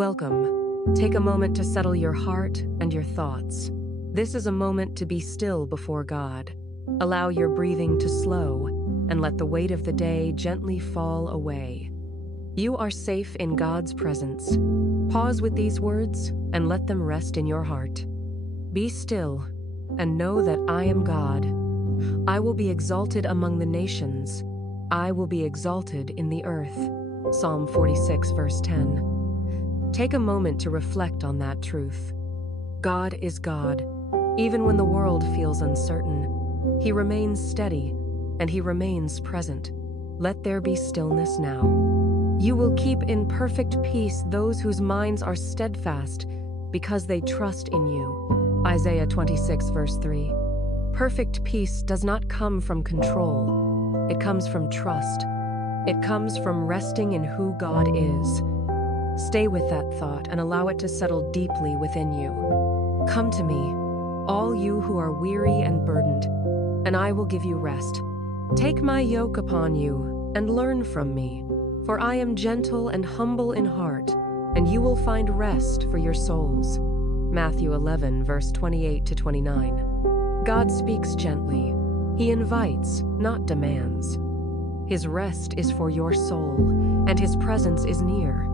Welcome. Take a moment to settle your heart and your thoughts. This is a moment to be still before God. Allow your breathing to slow and let the weight of the day gently fall away. You are safe in God's presence. Pause with these words and let them rest in your heart. Be still and know that I am God. I will be exalted among the nations. I will be exalted in the earth. Psalm 46, verse 10. Take a moment to reflect on that truth. God is God. Even when the world feels uncertain, He remains steady and He remains present. Let there be stillness now. You will keep in perfect peace those whose minds are steadfast because they trust in you. Isaiah 26, verse 3. Perfect peace does not come from control. It comes from trust. It comes from resting in who God is. Stay with that thought and allow it to settle deeply within you. Come to me, all you who are weary and burdened, and I will give you rest. Take my yoke upon you and learn from me, for I am gentle and humble in heart, and you will find rest for your souls. Matthew 11, verse 28 to 29. God speaks gently. He invites, not demands. His rest is for your soul, and His presence is near.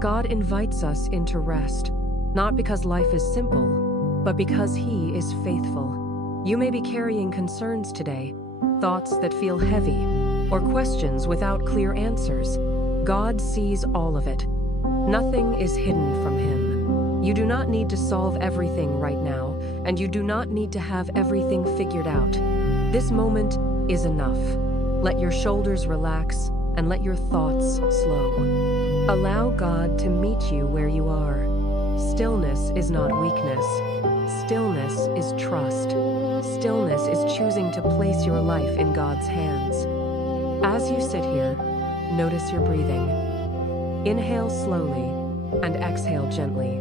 God invites us into rest, not because life is simple, but because He is faithful. You may be carrying concerns today, thoughts that feel heavy, or questions without clear answers. God sees all of it. Nothing is hidden from Him. You do not need to solve everything right now, and you do not need to have everything figured out. This moment is enough. Let your shoulders relax and let your thoughts slow. Allow God to meet you where you are. Stillness is not weakness. Stillness is trust. Stillness is choosing to place your life in God's hands. As you sit here, notice your breathing. Inhale slowly and exhale gently.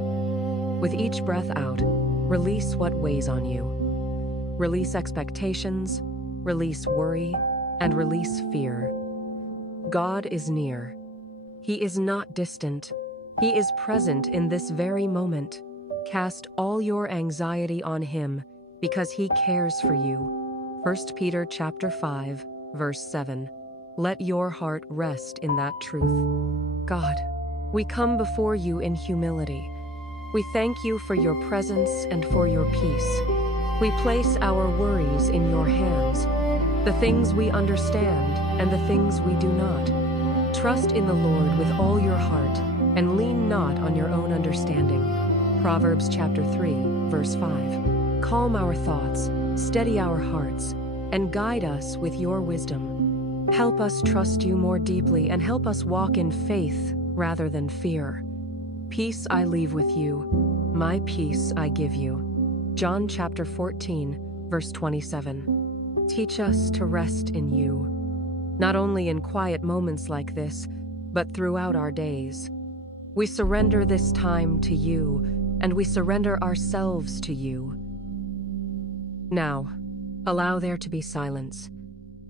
With each breath out, release what weighs on you. Release expectations, release worry, and release fear. God is near. He is not distant. He is present in this very moment. Cast all your anxiety on Him because He cares for you. 1 Peter chapter 5, verse 7. Let your heart rest in that truth. God, we come before you in humility. We thank you for your presence and for your peace. We place our worries in your hands, the things we understand and the things we do not. Trust in the Lord with all your heart and lean not on your own understanding. Proverbs chapter 3, verse 5. Calm our thoughts, steady our hearts, and guide us with your wisdom. Help us trust you more deeply and help us walk in faith rather than fear. Peace I leave with you, my peace I give you. John chapter 14, verse 27. Teach us to rest in you, not only in quiet moments like this, but throughout our days. We surrender this time to you, and we surrender ourselves to you. Now, allow there to be silence.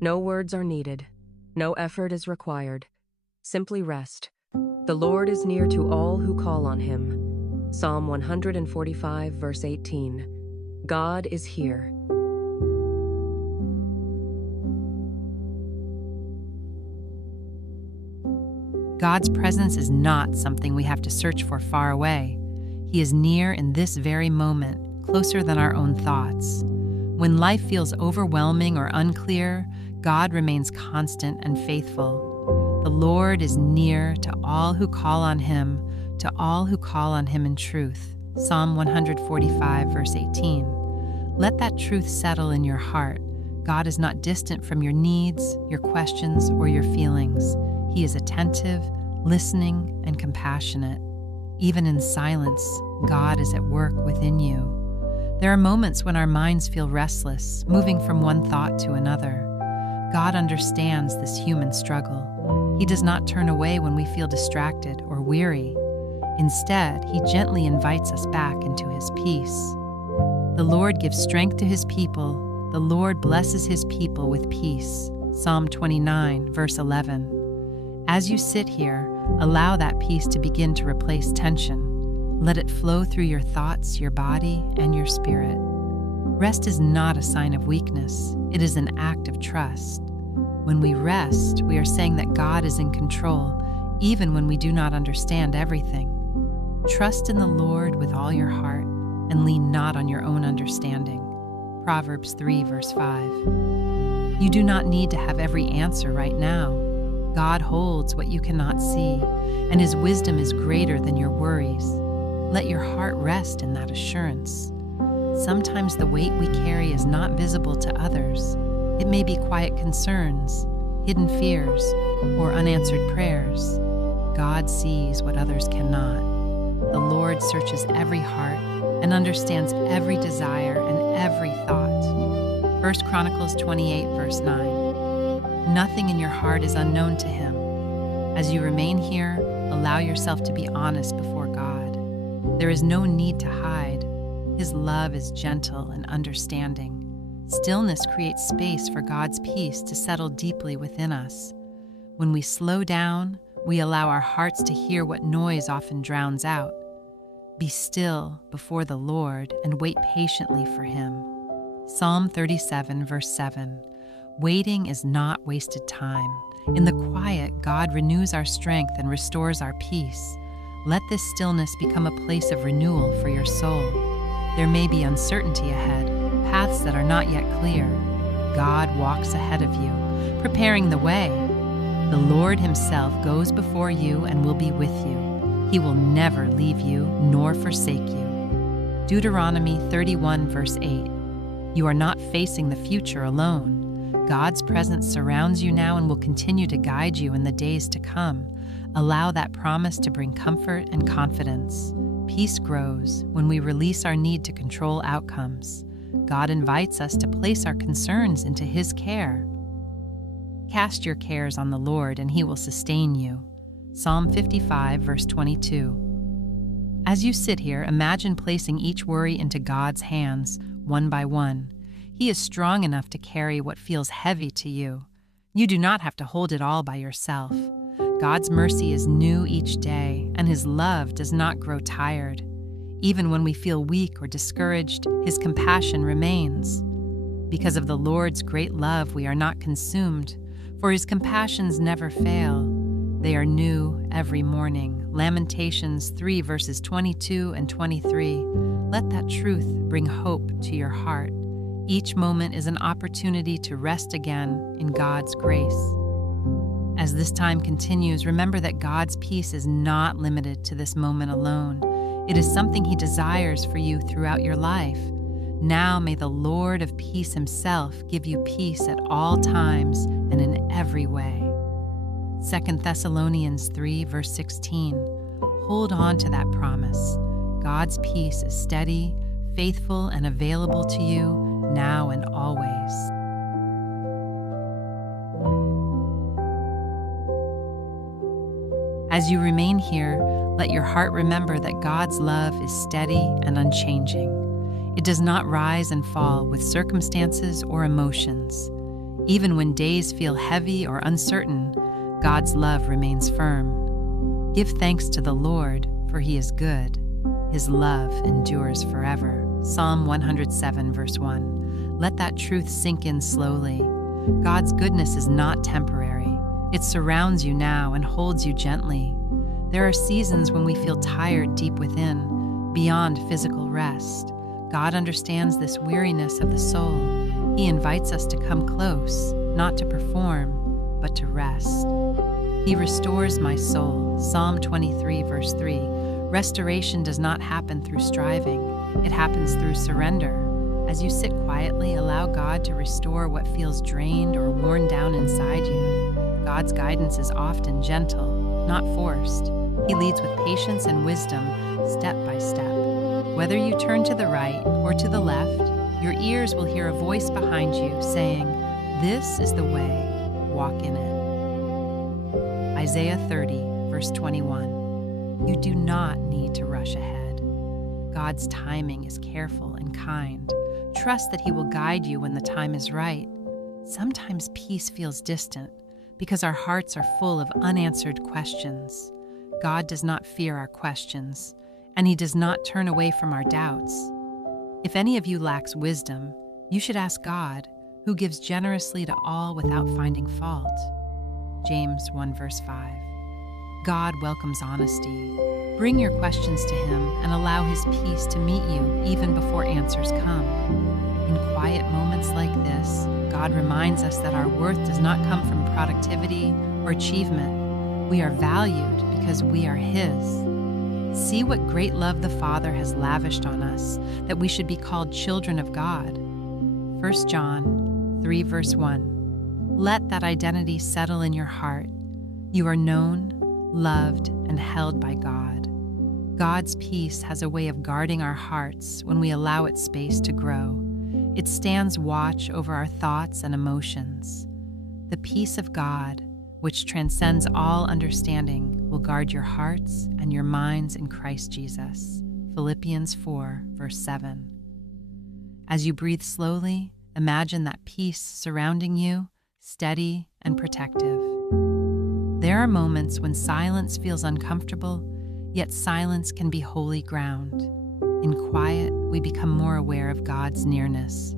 No words are needed. No effort is required. Simply rest. The Lord is near to all who call on Him. Psalm 145, verse 18. God is here. God's presence is not something we have to search for far away. He is near in this very moment, closer than our own thoughts. When life feels overwhelming or unclear, God remains constant and faithful. The Lord is near to all who call on Him, to all who call on Him in truth. Psalm 145, verse 18. Let that truth settle in your heart. God is not distant from your needs, your questions, or your feelings. He is attentive, listening, and compassionate. Even in silence, God is at work within you. There are moments when our minds feel restless, moving from one thought to another. God understands this human struggle. He does not turn away when we feel distracted or weary. Instead, He gently invites us back into His peace. The Lord gives strength to His people. The Lord blesses His people with peace. Psalm 29, verse 11. As you sit here, Allow that peace to begin to replace tension. Let it flow through your thoughts, your body, and your spirit. Rest is not a sign of weakness. It is an act of trust. When we rest, we are saying that God is in control, even when we do not understand everything. Trust in the Lord with all your heart and lean not on your own understanding. Proverbs 3, verse 5. You do not need to have every answer right now. God holds what you cannot see, and His wisdom is greater than your worries. Let your heart rest in that assurance. Sometimes the weight we carry is not visible to others. It may be quiet concerns, hidden fears, or unanswered prayers. God sees what others cannot. The Lord searches every heart and understands every desire and every thought. 1 Chronicles 28, verse 9. Nothing in your heart is unknown to Him. As you remain here, allow yourself to be honest before God. There is no need to hide. His love is gentle and understanding. Stillness creates space for God's peace to settle deeply within us. When we slow down, we allow our hearts to hear what noise often drowns out. Be still before the Lord and wait patiently for Him. Psalm 37, verse 7. Waiting is not wasted time. In the quiet, God renews our strength and restores our peace. Let this stillness become a place of renewal for your soul. There may be uncertainty ahead, paths that are not yet clear. God walks ahead of you, preparing the way. The Lord Himself goes before you and will be with you. He will never leave you nor forsake you. Deuteronomy 31, verse 8. You are not facing the future alone. God's presence surrounds you now and will continue to guide you in the days to come. Allow that promise to bring comfort and confidence. Peace grows when we release our need to control outcomes. God invites us to place our concerns into His care. Cast your cares on the Lord, and He will sustain you. Psalm 55, verse 22. As you sit here, imagine placing each worry into God's hands, one by one. He is strong enough to carry what feels heavy to you. You do not have to hold it all by yourself. God's mercy is new each day, and His love does not grow tired. Even when we feel weak or discouraged, His compassion remains. Because of the Lord's great love, we are not consumed, for His compassions never fail. They are new every morning. Lamentations 3, verses 22 and 23. Let that truth bring hope to your heart. Each moment is an opportunity to rest again in God's grace. As this time continues, remember that God's peace is not limited to this moment alone. It is something He desires for you throughout your life. Now may the Lord of peace Himself give you peace at all times and in every way. 2 Thessalonians 3, verse 16. Hold on to that promise. God's peace is steady, faithful, and available to you now and always. As you remain here, let your heart remember that God's love is steady and unchanging. It does not rise and fall with circumstances or emotions. Even when days feel heavy or uncertain, God's love remains firm. Give thanks to the Lord, for He is good. His love endures forever. Psalm 107, verse 1. Let that truth sink in slowly. God's goodness is not temporary. It surrounds you now and holds you gently. There are seasons when we feel tired deep within, beyond physical rest. God understands this weariness of the soul. He invites us to come close, not to perform, but to rest. He restores my soul. Psalm 23, verse 3. Restoration does not happen through striving. It happens through surrender. As you sit quietly, allow God to restore what feels drained or worn down inside you. God's guidance is often gentle, not forced. He leads with patience and wisdom, step by step. Whether you turn to the right or to the left, your ears will hear a voice behind you saying, "This is the way, walk in it." Isaiah 30, verse 21. You do not need to rush ahead. God's timing is careful and kind. Trust that He will guide you when the time is right. Sometimes peace feels distant because our hearts are full of unanswered questions. God does not fear our questions, and He does not turn away from our doubts. If any of you lacks wisdom, you should ask God, who gives generously to all without finding fault. James 1 verse 5. God welcomes honesty. Bring your questions to Him and allow His peace to meet you even before answers come. In quiet moments like this, God reminds us that our worth does not come from productivity or achievement. We are valued because we are His. See what great love the Father has lavished on us, that we should be called children of God. 1 John 3 verse 1. Let that identity settle in your heart. You are known, loved, and held by God. God's peace has a way of guarding our hearts when we allow it space to grow. It stands watch over our thoughts and emotions. The peace of God, which transcends all understanding, will guard your hearts and your minds in Christ Jesus. Philippians 4 verse 7. As you breathe slowly, imagine that peace surrounding you, steady and protective. There are moments when silence feels uncomfortable, yet silence can be holy ground. In quiet, we become more aware of God's nearness.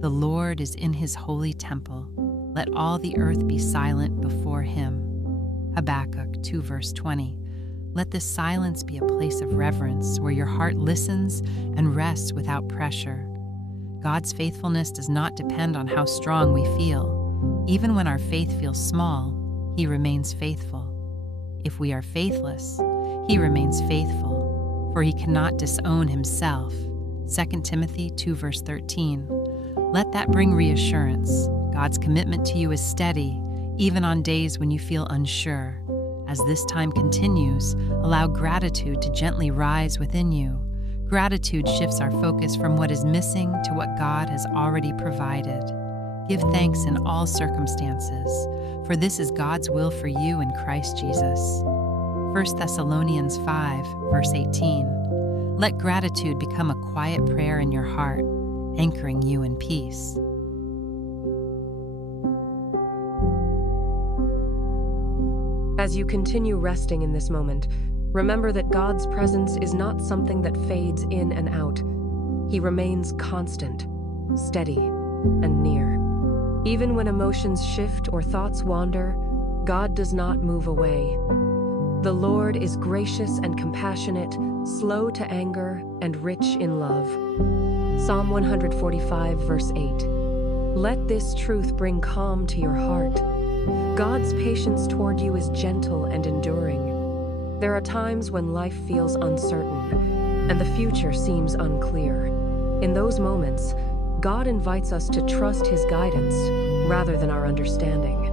The Lord is in His holy temple. Let all the earth be silent before Him. Habakkuk 2 verse 20. Let this silence be a place of reverence where your heart listens and rests without pressure. God's faithfulness does not depend on how strong we feel. Even when our faith feels small, He remains faithful. If we are faithless, He remains faithful, for He cannot disown Himself. 2 Timothy 2 verse 13. Let that bring reassurance. God's commitment to you is steady, even on days when you feel unsure. As this time continues, allow gratitude to gently rise within you. Gratitude shifts our focus from what is missing to what God has already provided. Give thanks in all circumstances, for this is God's will for you in Christ Jesus. 1 Thessalonians 5, verse 18. Let gratitude become a quiet prayer in your heart, anchoring you in peace. As you continue resting in this moment, remember that God's presence is not something that fades in and out. He remains constant, steady, and near. Even when emotions shift or thoughts wander, God does not move away. The Lord is gracious and compassionate, slow to anger, and rich in love. Psalm 145, verse 8. Let this truth bring calm to your heart. God's patience toward you is gentle and enduring. There are times when life feels uncertain and the future seems unclear. In those moments, God invites us to trust His guidance rather than our understanding.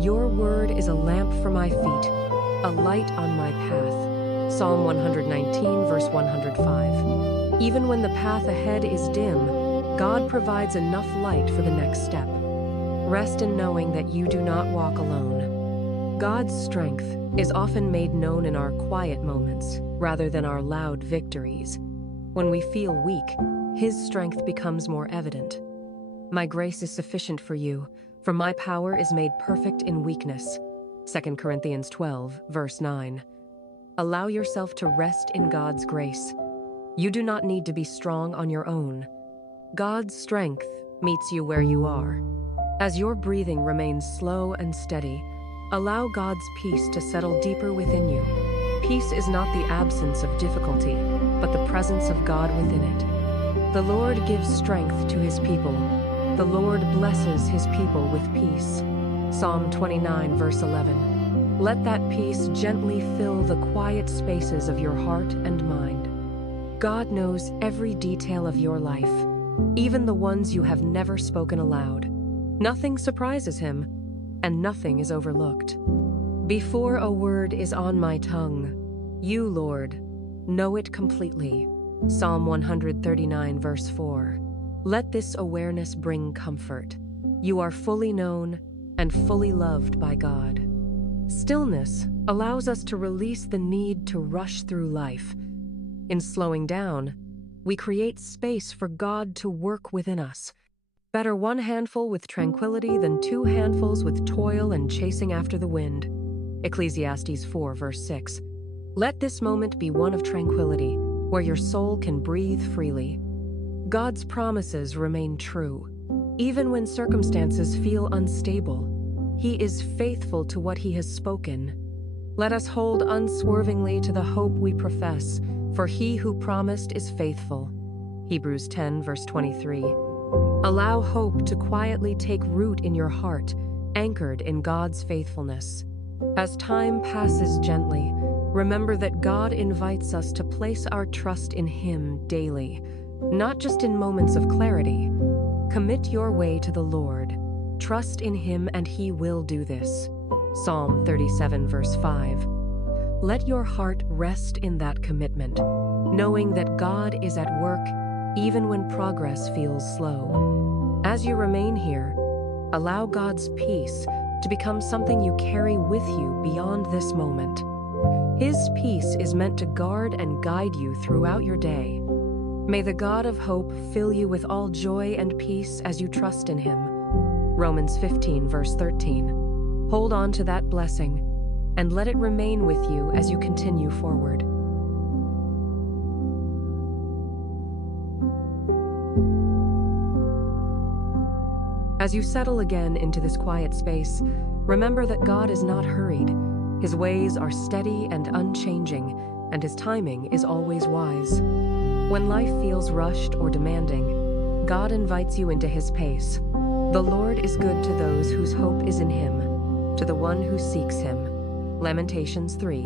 Your word is a lamp for my feet, a light on my path. Psalm 119, verse 105. Even when the path ahead is dim, God provides enough light for the next step. Rest in knowing that you do not walk alone. God's strength is often made known in our quiet moments rather than our loud victories. When we feel weak, His strength becomes more evident. My grace is sufficient for you, for my power is made perfect in weakness. 2 Corinthians 12, verse 9. Allow yourself to rest in God's grace. You do not need to be strong on your own. God's strength meets you where you are. As your breathing remains slow and steady, allow God's peace to settle deeper within you. Peace is not the absence of difficulty, but the presence of God within it. The Lord gives strength to His people. The Lord blesses His people with peace. Psalm 29, verse 11. Let that peace gently fill the quiet spaces of your heart and mind. God knows every detail of your life, even the ones you have never spoken aloud. Nothing surprises Him, and nothing is overlooked. Before a word is on my tongue, you, Lord, know it completely. Psalm 139, verse 4. Let this awareness bring comfort. You are fully known and fully loved by God. Stillness allows us to release the need to rush through life. In slowing down, we create space for God to work within us. Better one handful with tranquility than two handfuls with toil and chasing after the wind. Ecclesiastes 4, verse 6. Let this moment be one of tranquility, where your soul can breathe freely. God's promises remain true. Even when circumstances feel unstable, He is faithful to what He has spoken. Let us hold unswervingly to the hope we profess, for He who promised is faithful. Hebrews 10, verse 23. Allow hope to quietly take root in your heart, anchored in God's faithfulness. As time passes gently, remember that God invites us to place our trust in Him daily, not just in moments of clarity. Commit your way to the Lord. Trust in Him and He will do this. Psalm 37, verse 5. Let your heart rest in that commitment, knowing that God is at work even when progress feels slow. As you remain here, allow God's peace to become something you carry with you beyond this moment. His peace is meant to guard and guide you throughout your day. May the God of hope fill you with all joy and peace as you trust in Him. Romans 15, verse 13. Hold on to that blessing and let it remain with you as you continue forward. As you settle again into this quiet space, remember that God is not hurried. His ways are steady and unchanging, and His timing is always wise. When life feels rushed or demanding, God invites you into His pace. The Lord is good to those whose hope is in Him, to the one who seeks Him. Lamentations 3,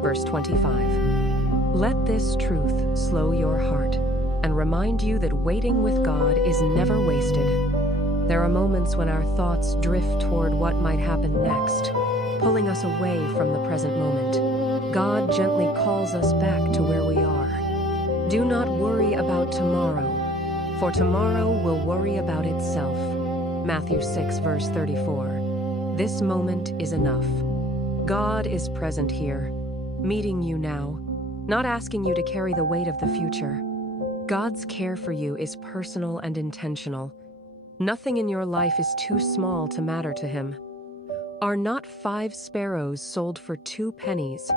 verse 25. Let this truth slow your heart and remind you that waiting with God is never wasted. There are moments when our thoughts drift toward what might happen next, pulling us away from the present moment. God gently calls us back to where we are. Do not worry about tomorrow, for tomorrow will worry about itself. Matthew 6, verse 34. This moment is enough. God is present here, meeting you now, not asking you to carry the weight of the future. God's care for you is personal and intentional. Nothing in your life is too small to matter to Him. Are not 5 sparrows sold for 2 pennies,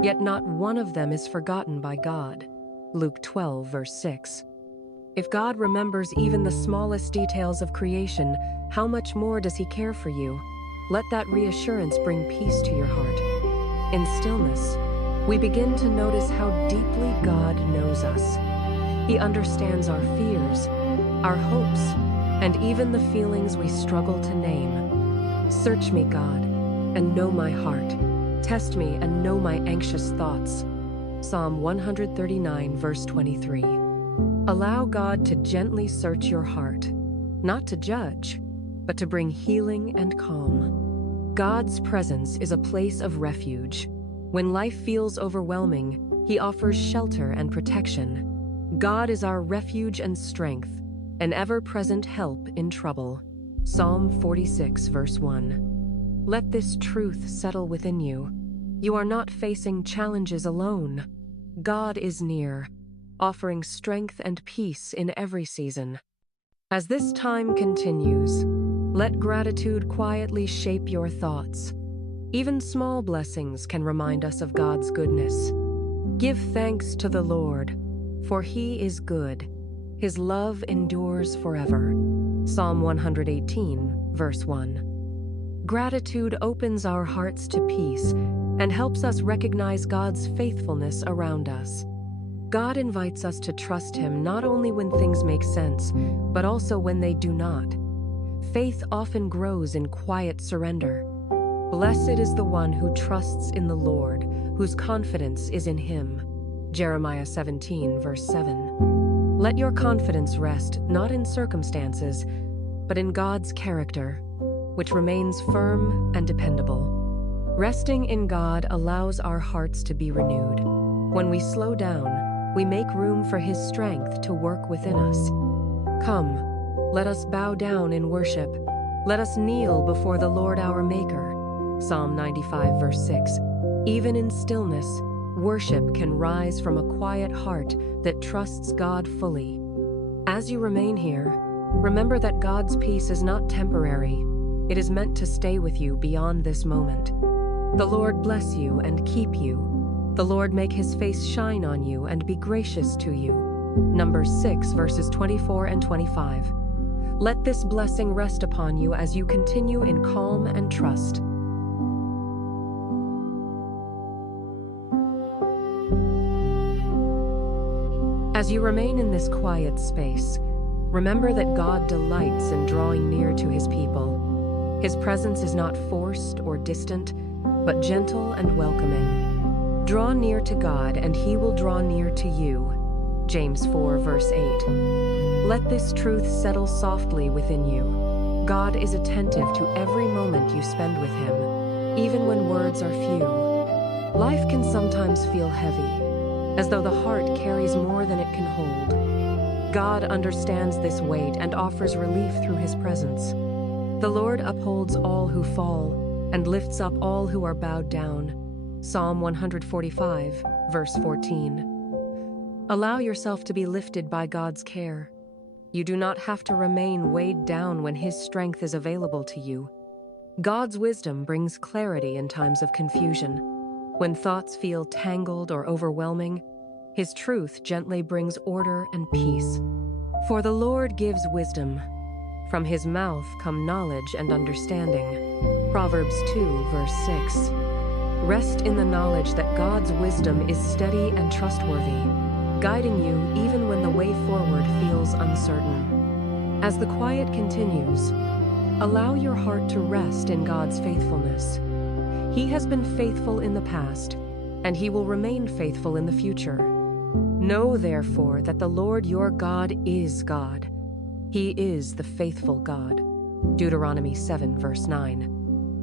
yet not one of them is forgotten by God? Luke 12, verse 6. If God remembers even the smallest details of creation, how much more does He care for you? Let that reassurance bring peace to your heart. In stillness, we begin to notice how deeply God knows us. He understands our fears, our hopes, and even the feelings we struggle to name. Search me, God, and know my heart. Test me and know my anxious thoughts. Psalm 139, verse 23. Allow God to gently search your heart, not to judge, but to bring healing and calm. God's presence is a place of refuge. When life feels overwhelming, He offers shelter and protection. God is our refuge and strength, an ever-present help in trouble. Psalm 46, verse 1. Let this truth settle within you. You are not facing challenges alone. God is near, offering strength and peace in every season. As this time continues, let gratitude quietly shape your thoughts. Even small blessings can remind us of God's goodness. Give thanks to the Lord, for He is good. His love endures forever. Psalm 118, verse 1. Gratitude opens our hearts to peace and helps us recognize God's faithfulness around us. God invites us to trust Him not only when things make sense, but also when they do not. Faith often grows in quiet surrender. Blessed is the one who trusts in the Lord, whose confidence is in Him. Jeremiah 17, verse 7. Let your confidence rest not in circumstances, but in God's character, which remains firm and dependable. Resting in God allows our hearts to be renewed. When we slow down, we make room for His strength to work within us. Come, let us bow down in worship. Let us kneel before the Lord our Maker. Psalm 95, verse 6. Even in stillness, worship can rise from a quiet heart that trusts God fully. As you remain here, remember that God's peace is not temporary. It is meant to stay with you beyond this moment. The Lord bless you and keep you. The Lord make his face shine on you and be gracious to you. Numbers 6, verses 24 and 25. Let this blessing rest upon you as you continue in calm and trust. As you remain in this quiet space, remember that God delights in drawing near to his people. His presence is not forced or distant, but gentle and welcoming. Draw near to God, and he will draw near to you. James 4, verse 8. Let this truth settle softly within you. God is attentive to every moment you spend with him, even when words are few. Life can sometimes feel heavy, as though the heart carries more than it can hold. God understands this weight and offers relief through his presence. The Lord upholds all who fall and lifts up all who are bowed down. Psalm 145, verse 14. Allow yourself to be lifted by God's care. You do not have to remain weighed down when his strength is available to you. God's wisdom brings clarity in times of confusion. When thoughts feel tangled or overwhelming, his truth gently brings order and peace. For the Lord gives wisdom. From his mouth come knowledge and understanding. Proverbs 2, verse 6. Rest in the knowledge that God's wisdom is steady and trustworthy, guiding you even when the way forward feels uncertain. As the quiet continues, allow your heart to rest in God's faithfulness. He has been faithful in the past, and he will remain faithful in the future. Know, therefore, that the Lord your God is God. He is the faithful God. Deuteronomy 7, verse 9.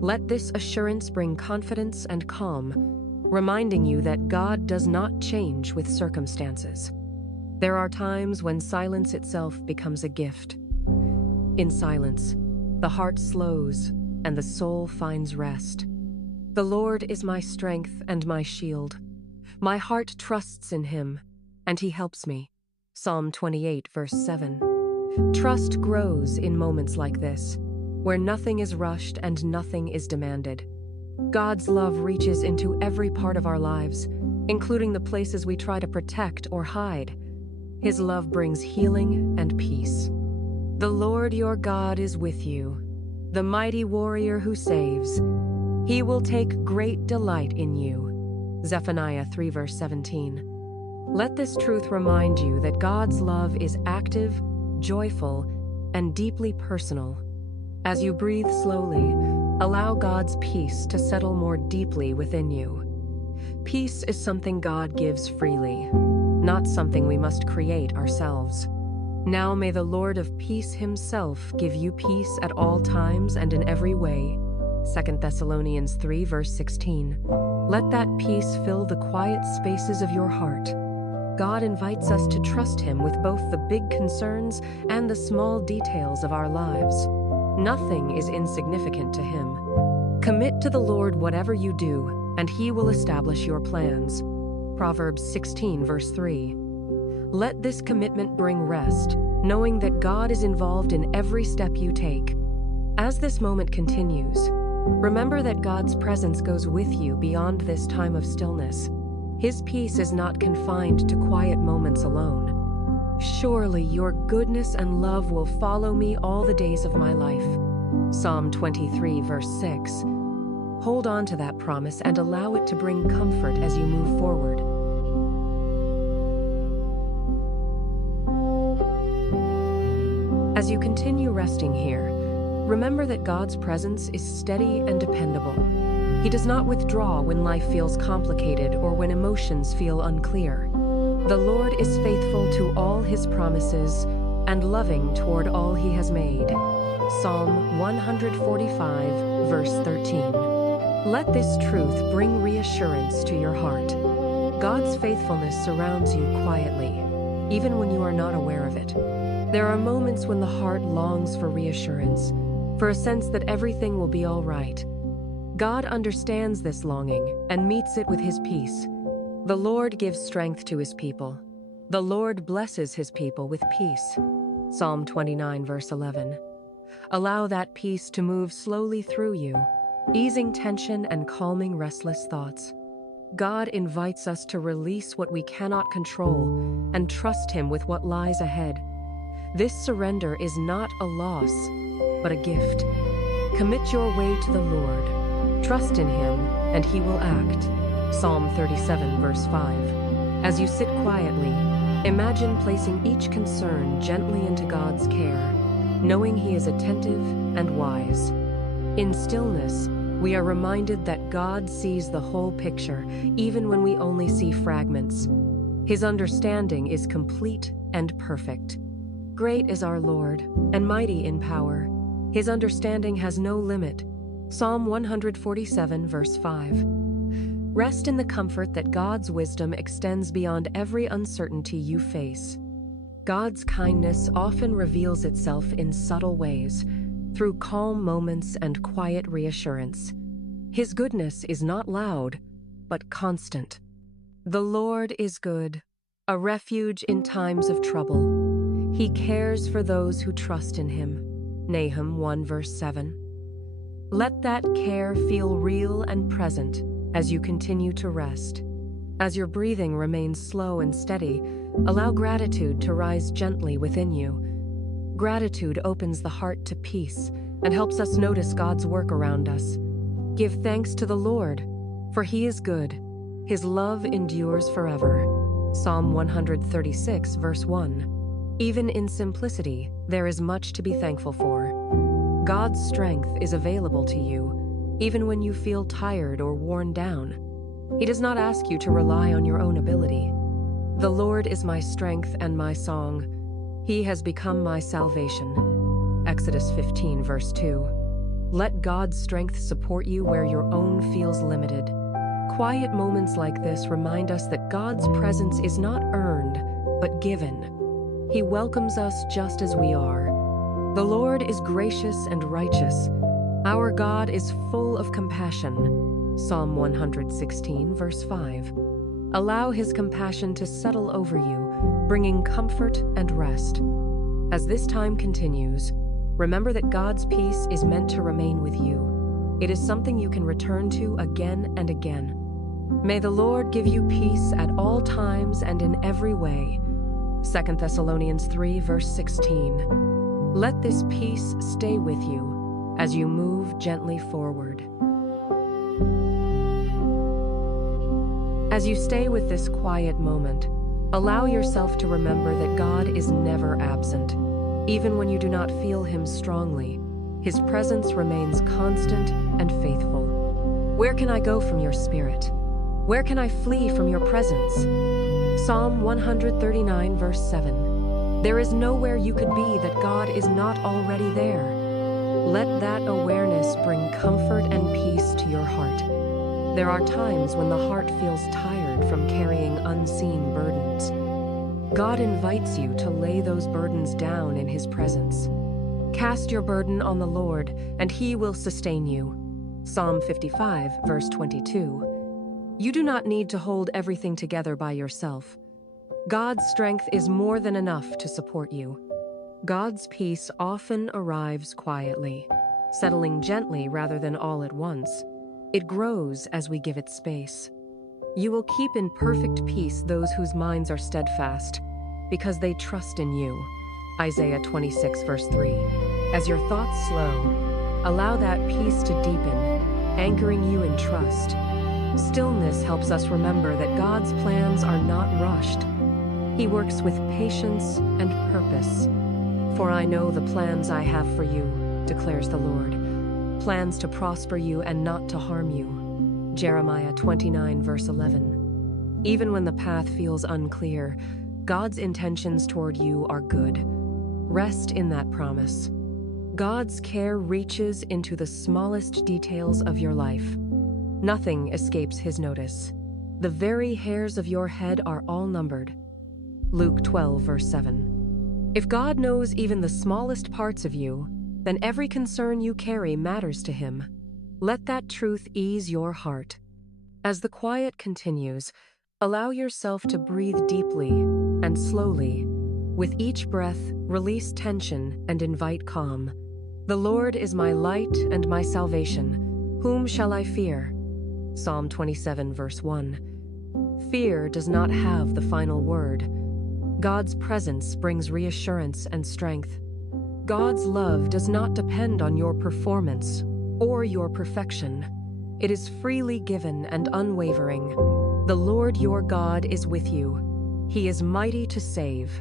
Let this assurance bring confidence and calm, reminding you that God does not change with circumstances. There are times when silence itself becomes a gift. In silence, the heart slows and the soul finds rest. The Lord is my strength and my shield. My heart trusts in him, and he helps me. Psalm 28, verse 7. Trust grows in moments like this, where nothing is rushed and nothing is demanded. God's love reaches into every part of our lives, including the places we try to protect or hide. His love brings healing and peace. The Lord your God is with you, the mighty warrior who saves. He will take great delight in you. Zephaniah 3, verse 17. Let this truth remind you that God's love is active, joyful, and deeply personal. As you breathe slowly, allow God's peace to settle more deeply within you. Peace is something God gives freely, not something we must create ourselves. Now may the Lord of peace himself give you peace at all times and in every way. 2 Thessalonians 3, verse 16. Let that peace fill the quiet spaces of your heart. God invites us to trust him with both the big concerns and the small details of our lives. Nothing is insignificant to him. Commit to the Lord whatever you do, and he will establish your plans. Proverbs 16, verse 3. Let this commitment bring rest, knowing that God is involved in every step you take. As this moment continues, remember that God's presence goes with you beyond this time of stillness. His peace is not confined to quiet moments alone. Surely your goodness and love will follow me all the days of my life. Psalm 23, verse 6. Hold on to that promise and allow it to bring comfort as you move forward. As you continue resting here, remember that God's presence is steady and dependable. He does not withdraw when life feels complicated or when emotions feel unclear. The Lord is faithful to all his promises and loving toward all he has made. Psalm 145, verse 13. Let this truth bring reassurance to your heart. God's faithfulness surrounds you quietly, even when you are not aware of it. There are moments when the heart longs for reassurance, for a sense that everything will be all right. God understands this longing and meets it with his peace. The Lord gives strength to his people. The Lord blesses his people with peace. Psalm 29, verse 11. Allow that peace to move slowly through you. easing tension and calming restless thoughts. God invites us to release what we cannot control and trust Him with what lies ahead. This surrender is not a loss, but a gift. Commit your way to the Lord. Trust in Him, and He will act. Psalm 37, verse 5. As you sit quietly, imagine placing each concern gently into God's care, knowing He is attentive and wise. In stillness, we are reminded that God sees the whole picture, even when we only see fragments. His understanding is complete and perfect. Great is our Lord, and mighty in power. His understanding has no limit. Psalm 147, verse 5. Rest in the comfort that God's wisdom extends beyond every uncertainty you face. God's kindness often reveals itself in subtle ways, through calm moments and quiet reassurance. His goodness is not loud, but constant. The Lord is good, a refuge in times of trouble. He cares for those who trust in Him. Nahum 1, verse 7. Let that care feel real and present as you continue to rest. As your breathing remains slow and steady, allow gratitude to rise gently within you. Gratitude opens the heart to peace and helps us notice God's work around us. Give thanks to the Lord, for He is good. His love endures forever. Psalm 136, verse 1. Even in simplicity, there is much to be thankful for. God's strength is available to you, even when you feel tired or worn down. He does not ask you to rely on your own ability. The Lord is my strength and my song. He has become my salvation. Exodus 15, verse 2. Let God's strength support you where your own feels limited. Quiet moments like this remind us that God's presence is not earned, but given. He welcomes us just as we are. The Lord is gracious and righteous. Our God is full of compassion. Psalm 116, verse 5. Allow His compassion to settle over you, bringing comfort and rest. As this time continues, remember that God's peace is meant to remain with you. It is something you can return to again and again. May the Lord give you peace at all times and in every way. 2 Thessalonians 3, verse 16. Let this peace stay with you as you move gently forward. As you stay with this quiet moment, allow yourself to remember that God is never absent. Even when you do not feel Him strongly, His presence remains constant and faithful. Where can I go from your spirit? Where can I flee from your presence? Psalm 139, verse 7. There is nowhere you could be that God is not already there. Let that awareness bring comfort and peace to your heart. There are times when the heart feels tired from carrying unseen burdens. God invites you to lay those burdens down in His presence. Cast your burden on the Lord, and He will sustain you. Psalm 55, verse 22. You do not need to hold everything together by yourself. God's strength is more than enough to support you. God's peace often arrives quietly, settling gently rather than all at once. It grows as we give it space. You will keep in perfect peace those whose minds are steadfast, because they trust in you. Isaiah 26, verse 3. As your thoughts slow, allow that peace to deepen, anchoring you in trust. Stillness helps us remember that God's plans are not rushed. He works with patience and purpose. For I know the plans I have for you, declares the Lord, plans to prosper you and not to harm you. Jeremiah 29, verse 11. Even when the path feels unclear, God's intentions toward you are good. Rest in that promise. God's care reaches into the smallest details of your life. Nothing escapes His notice. The very hairs of your head are all numbered. Luke 12, verse 7. If God knows even the smallest parts of you, then every concern you carry matters to Him. Let that truth ease your heart. As the quiet continues, allow yourself to breathe deeply and slowly. With each breath, release tension and invite calm. The Lord is my light and my salvation. Whom shall I fear? Psalm 27, verse 1. Fear does not have the final word. God's presence brings reassurance and strength. God's love does not depend on your performance or your perfection. It is freely given and unwavering. The Lord your God is with you. He is mighty to save.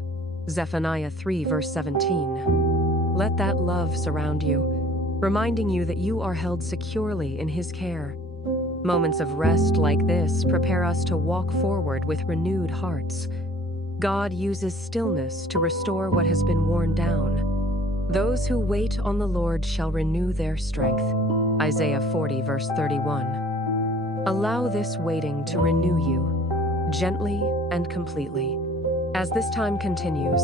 Zephaniah 3, verse 17. Let that love surround you, reminding you that you are held securely in His care. Moments of rest like this prepare us to walk forward with renewed hearts. God uses stillness to restore what has been worn down. Those who wait on the Lord shall renew their strength. Isaiah 40, verse 31. Allow this waiting to renew you, gently and completely. As this time continues,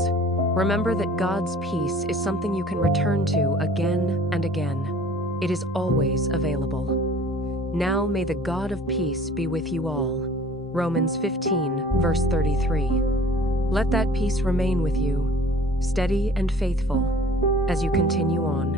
remember that God's peace is something you can return to again and again. It is always available. Now may the God of peace be with you all. Romans 15, verse 33. Let that peace remain with you, steady and faithful, as you continue on.